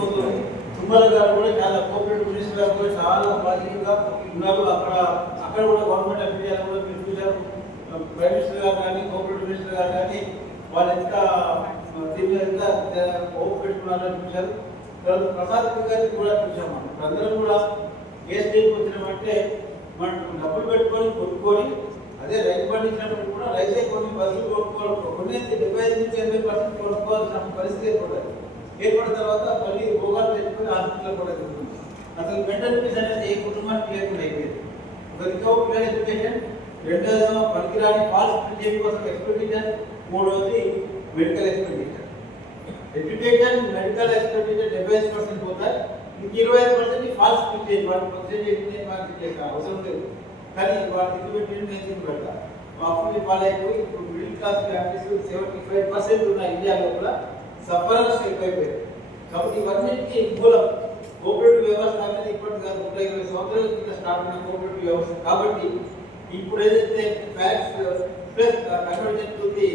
పోతుంది. తుమ్మల గారు కూడా చాలా కోఆపరేటివ్ మినిస్టర్ గారు కూడా చాలా పాజిటివ్గా ఉన్నారు. అక్కడ కూడా గవర్నమెంట్ ఆఫ్ ఇండియా కూడా మీరు చూశారు. ప్రైమ్ మినిస్టర్ గారు కానీ కోఆపరేటివ్ మినిస్టర్ గారు కానీ వాళ్ళు ఎంత దీని మీద ఎంత హోప్ పెట్టుకున్నారని చూశారు. తర్వాత ప్రసాద్ గారిని కూడా చూసాం. మనం అందరం కూడా ఏ స్టేజ్కి వచ్చినామంటే మనం డబ్బులు పెట్టుకొని కొనుక్కొని అదే రైతు పండించినప్పుడు కూడా రైతే కొన్ని బస్సులు కొనుక్కోవాలి, కొన్ని 75-80% కొనుక్కోవాల్సిన పరిస్థితి ఏర్పడిన తర్వాత మళ్ళీ రోగాలు తెచ్చుకొని హాస్పిటల్ కూడా జరుగుతుంది. అసలు మెంటల్ పీస్ అనేది ఏ కుటుంబానికి లేకుండా అయిపోయింది. ఒకరికో పిల్లల ఎడ్యుకేషన్, రెండోదేమో పనికిరాని ఫాల్స్ ప్రిజేషన్ కోసం ఎక్స్పెండిచర్, మూడవది medical expenditure. Education medical expenditure 75% పోతాయి, ఇంక 25% ఫాల్స్ ప్రిజేషన్. వాటి పర్సెంటేజ్ అవసరం లేదు, కానీ వాటి ఇండిపెండెంట్ నేను పెడతా అప్పుడు పాలైపోయి ఇప్పుడు మిడిల్ క్లాస్ ఫ్యామిలీస్ 75% ఉన్న ఇండియా లోపల సఫరర్స్ ఎక్కువైపోయాయి. కాబట్టి ఇవన్నిటికీ మూలం కోఆపరేటివ్ వ్యవస్థ అనేది ఇప్పటి కాదు, 120 సంవత్సరాల కింద స్టార్ట్ అయిన కోఆపరేటివ్ వ్యవస్థ. కాబట్టి ఇప్పుడు ఏదైతే facts plus conversion to the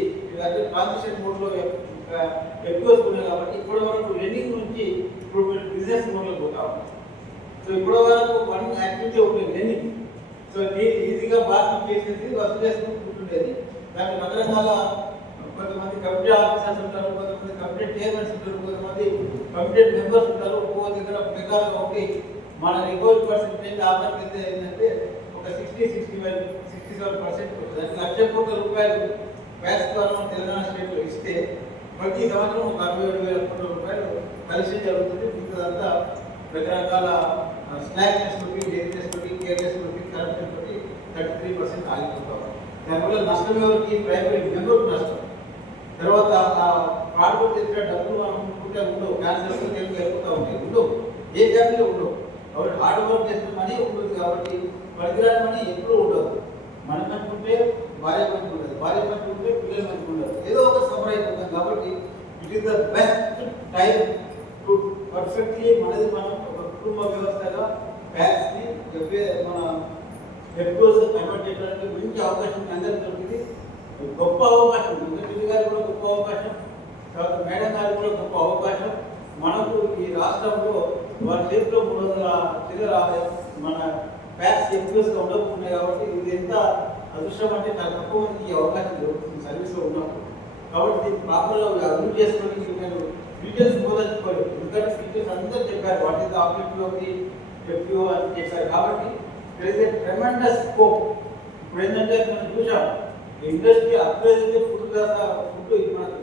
transition మోడ్లో ఎక్కువ వస్తున్నాయి. కాబట్టి ఇప్పటి వరకు లెర్నింగ్ నుంచి ఇప్పుడు మీరు బిజినెస్ మోడ్లో పోతా ఉన్నాం. సో ఇప్పటి వరకు వన్ యాక్టివిటీ ఉంటుంది లెర్నింగ్. సో ఈజీగా బాగా చేసేది వసూలు చేసుకుని కూర్చుండేది. దానికి రకరకాల కొంతమంది కమిటీ ఆఫీసర్స్ ఉంటారు, కొంతమంది కమిటీ చైర్మన్స్ ఉంటారు, కొంతమంది కమిటీ మెంబర్స్ ఉంటారు. ఒక్కొక్క దగ్గర ప్రకారంగా ఒకటి మన రికవరీ పర్సెంటేజ్ ఆధార్ అయితే ఏంటంటే ఒక 67% ఉంటుంది. 1,00,00,000 కోట్ల రూపాయలు వ్యాక్స్ ద్వారా మన తెలంగాణ స్టేట్లో ఇస్తే ప్రతి సంవత్సరం ఒక 67,000 కోట్ల రూపాయలు కలిసి జరుగుతుంది. మిగతాదంతా రకరకాల స్నాక్నెస్ తోటి, డేరినెస్ తోటి, కేర్లెస్ తోటి, కరప్షన్ తోటి 33% ఆగిపోతాం. దానివల్ల నష్టం ఎవరికి? ప్రైవేట్ మెంబర్కి నష్టం. తర్వాత వాడుకో తెచ్చిన డబ్బులు అనుకుంటే ఉండవు, క్యాన్సర్స్ వెళ్ళిపోతూ ఉంటాయి, ఉండవు, ఏ ఫ్యామిలీలో ఉండవు. కాబట్టి హార్డ్ వర్క్ చేసిన మనీ ఉంటుంది. కాబట్టి పనికిరాని మనీ ఎప్పుడూ ఉండదు. మన మంచి ఉంటే భార్య మంచి ఉండదు, భార్య మంచి ఉంటే పిల్లలు మంచి ఉండదు, ఏదో ఒక సఫర్ అయిపోతాం. కాబట్టి it is the best time to perfectly మనది మనం ఒక కుటుంబ వ్యవస్థగా ప్యాక్స్ని మన ఎఫ్ఓస్ కన్వర్ట్ చేయడానికి మంచి అవకాశం అందరికీ దొరికింది. గొప్ప అవకాశం, ముఖ్యమంత్రి గారు కూడా గొప్ప అవకాశం, తర్వాత మేడం గారు కూడా గొప్ప అవకాశం. మనకు ఈ రాష్ట్రంలో వారి చేతిలో 300 చిల్లర మన ప్యాక్స్ ఎఫ్ఓస్గా ఉండకపోతున్నాయి. కాబట్టి ఇది ఎంత అదృష్టం అంటే చాలా తక్కువ మందికి ఈ అవకాశం దొరుకుతుంది సర్వీస్లో ఉన్నప్పుడు. కాబట్టి దీన్ని ప్రాపర్గా అభివృద్ధి చేసుకొని నేను డీటెయిల్స్ బోధించుకోలేదు, ఎందుకంటే డీటెయిల్స్ అందరూ చెప్పారు what is the objective of the FO అని చెప్పారు. కాబట్టి there is a tremendous scope. ఇప్పుడు ఏంటంటే మనం చూసాం ఇండస్ట్రీ అప్గ్రేడ్ అయితే ఫుడ్ మనకి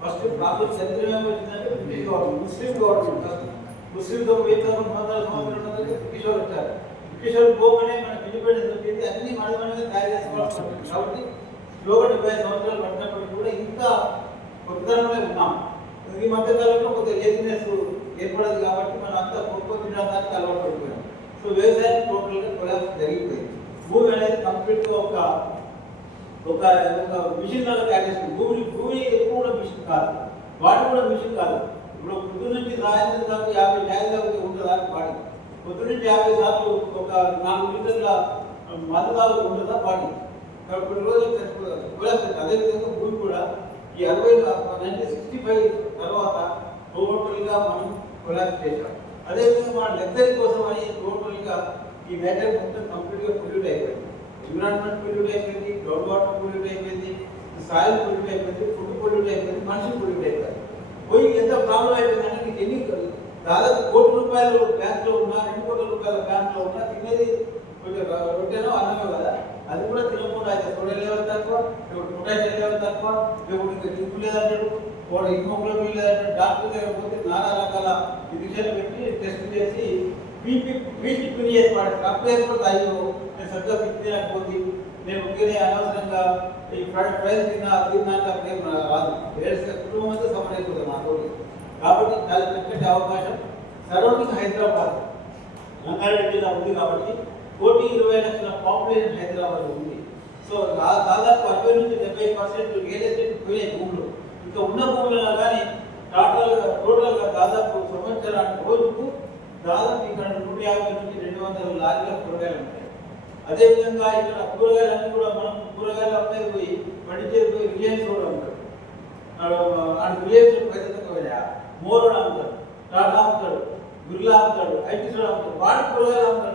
ఫస్ట్ ప్రాబ్లం చరిత్ర ఏమొచ్చిందంటే బ్రిటిష్ గవర్నమెంట్, ముస్లిం గవర్నమెంట్. ఫస్ట్ ముస్లింతో 1900 సంవత్సరాలు బ్రిటిష్ వాళ్ళు వచ్చారు. బ్రిటిష్ వాళ్ళు పోగానే మనకి ఇండిపెండెన్స్ వచ్చింది, అన్ని మనమే తయారు చేసుకోవాల్సి ఉంటుంది. కాబట్టి స్లోగా 70 సంవత్సరాలు పట్టినప్పటికీ కూడా ఇంకా కొత్తదనంలో ఉన్నాం. ఈ మధ్యకాలంలో కొద్దిగా లేజినెస్ ఏర్పడదు. కాబట్టి మనం అంతా కొనుక్కొని తినడానికి అలవాటు పడిపోయాం. సో వ్యవసాయం టోటల్గా కొలాప్స్ జరిగిపోయింది. భూమి అనేది కంప్లీట్గా ఒక మిషన్ లాగా తయారు చేస్తుంది. భూమి ఎక్కువ కూడా మిషన్ కాదు, వాటి కూడా మిషన్ కాదు. ఇప్పుడు పొద్దు నుంచి సాయంత్రం దాకా 50 ట్యాంక్ దాకా ఉంటుందా బాడీ? పొద్దు నుంచి 50 సార్లు ఒక 4 లీటర్ల మందు దాకా ఉంటుందా బాడీ? కొన్ని రోజులు కొలాప్స్. అదేవిధంగా భూమి కూడా ఈ 1965 తర్వాత టోటల్గా మనం కొలాప్స్ చేశాం. అదేవిధంగా మన లగ్జరీ కోసం అని టోటల్గా ఈ మ్యాటర్ మొత్తం కంప్లీట్గా పొల్యూట్ అయిపోయింది. ఎన్విరాన్మెంట్ పొల్యూట్ అయిపోయింది, గ్రౌండ్ వాటర్ పొల్యూట్ అయిపోయింది, సాయిల్ పొల్యూట్ అయిపోయింది, ఫుడ్ పొల్యూట్ అయిపోయింది, మనిషి పొల్యూట్ అయిపోయింది. పోయి ఎంత ప్రాబ్లం అయిపోయిందంటే నీకు ఎన్ని దాదాపు 1 కోటి రూపాయలు బ్యాంక్లో ఉన్నా, 2 కోట్ల రూపాయల బ్యాంక్లో ఉన్నా తినేది కొంచెం రొట్టెనో అన్నమే కదా, అది కూడా తినకుండా అయితే సోడా లెవెల్ తక్కువ, ఇప్పుడు పొటాషియం లెవెల్ తక్కువ, ఇప్పుడు ఇంకా జింకు లేదంటాడు, హిమోగ్లోబిన్ లేదంటాడు. డాక్టర్ దగ్గర పోతే నానా రకాల ఇంజక్షన్లు పెట్టి టెస్ట్ చేసి పీజీ చేసి వాడి అప్పుడు ఏర్పడుతుంది. అయ్యో నేను సరిగ్గా ఫిట్ తినకపోతే నేను ఉద్యోగం అనవసరంగా ఈ ప్రైజ్ తిన్నాక అప్పుడేం రాదు. కుటుంబం అంతా సఫర్ అయిపోతుంది మా తోటి. కాబట్టి చాలా చక్కటి అవకాశం. సరౌండింగ్ హైదరాబాద్ రంగారెడ్డి జిల్లా ఉంది. కాబట్టి 1,20,00,000 పాపులేషన్ హైదరాబాద్ ఉంది. సో దాదాపు 60 నుంచి 70% రియల్ ఎస్టేట్ పోయినాయి భూములు. ఇంకా ఉన్న భూములలో కానీ టోటల్గా దాదాపు సంవత్సరానికి రోజుకు దాదాపు ఇక్కడ 150 నుంచి 200 లారీల కూరగాయలు ఉంటాయి. అదేవిధంగా ఇక్కడ కూరగాయలన్నీ కూడా మనం కూరగాయలు అమ్మేది పోయి పండించేది పోయి రిలయన్స్ కూడా ఉంటాడు. రిలయన్స్ పెద్ద మోర్ అమ్ముతాడు, టాటా అమ్ముతాడు, గుర్రెలు అమ్ముతాడు, ఐటీ అమ్ముతాడు, వాడి కూరగాయలు అమ్ముతాడు.